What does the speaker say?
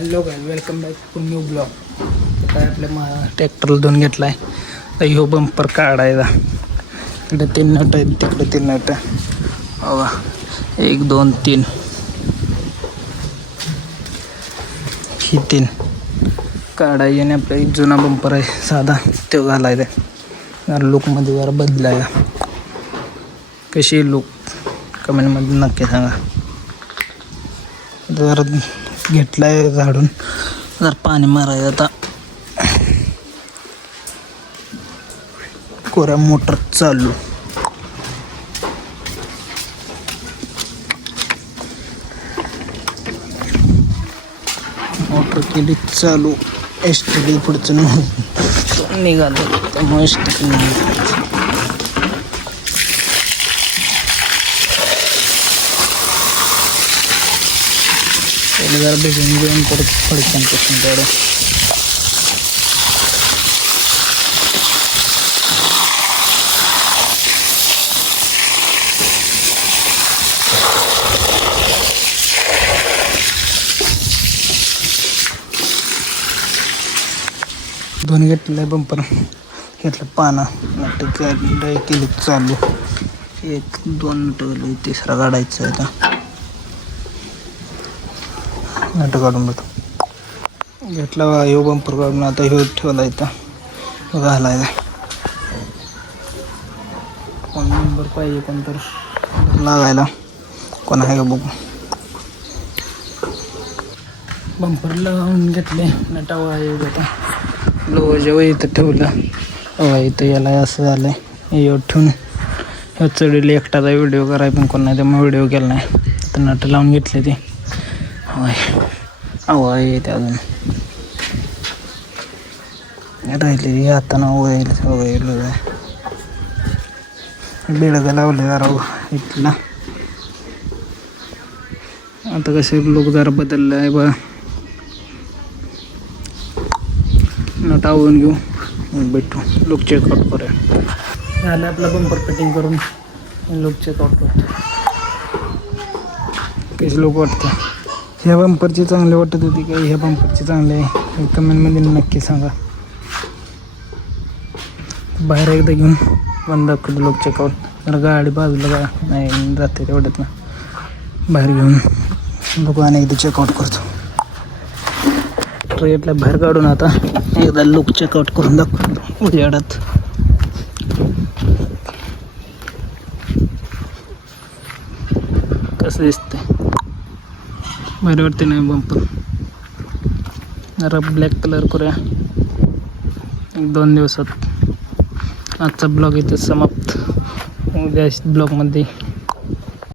Hello guys, welcome back to new blog. काय आपल्या ट्रॅक्टरला दोन घेतला आहे. तर ह्यो बंपर काढायचा. इकडे 3 नट आहेत, तिकडे 3 नट. बघा 1 2 3 ही 3 काढायची आणि आपला एक जुना बंपर आहे साधा, तो घालायचा. जरा लुकमध्ये जरा बदलायला. कशी लुक कमेंटमध्ये नक्की सांगा. जर घेतलाय झाडून, जर पाणी मारायचं आता. कोऱ्या मोटर चालू. मोटर केली चालू. एसटी पुढचं निघालं, त्यामुळे एसटी जरा भिजून घेऊन परत फडक्यांपासून तेवढं दोन घेतलेलं आहे बंपर. घेतलं पाना नट केली चालू. 1 2 नट, तिसरा काढायचा आहे आता. नट काढून भेटू घेतला ह्यो बंपर काढून. आता ह्यो ठेवला इथं घालायला. कोण नंबर पाहिजे, कोण तर लागायला कोण आहे का बघू. बंपर लावून घेतले. नटावा आता लो जेव्हा इथं ठेवलं हवा इथं याला असं झालं आहे. ह्यो ठेवून ह्यो चढीला एकटाचा व्हिडिओ कराय पण कोण नाही, त्यामुळे व्हिडिओ केला नाही. तर नट लावून घेतले ते. होय हवा येते अजून राहिले हाताना वळलं आहे. बेडगा लावले जरा इथला. आता कसे लोक जरा बदललं आहे बा. नट आवळून घेऊ, भेटू लुक चेकआउट करूया. झालं आपला बंपर फिटिंग करून. लुक चेकआउट करतो. कसे लोक वाटतं, ह्या बंपरची चांगली वाटत होती का ह्या बंपरची चांगली आहे, कमेंटमध्ये नक्की सांगा. बाहेर एकदा घेऊन बंद दाखवतो लोक चेकआउट. जरा गाडी बाजूला नाही जाते तेवढ्यात ना. बाहेर घेऊन लोक अनेकदा चेकआउट करतो. ट्रेटला बाहेर काढून आता एकदा लुक चेकआउट करून दाखवतो उजेडात. कसं दिसतंय, बरं वाटते नाही बंपर. जरा ब्लॅक कलर करूया 1-2 दिवसात. आजचा ब्लॉग इथे समाप्त. उद्या ब्लॉगमध्ये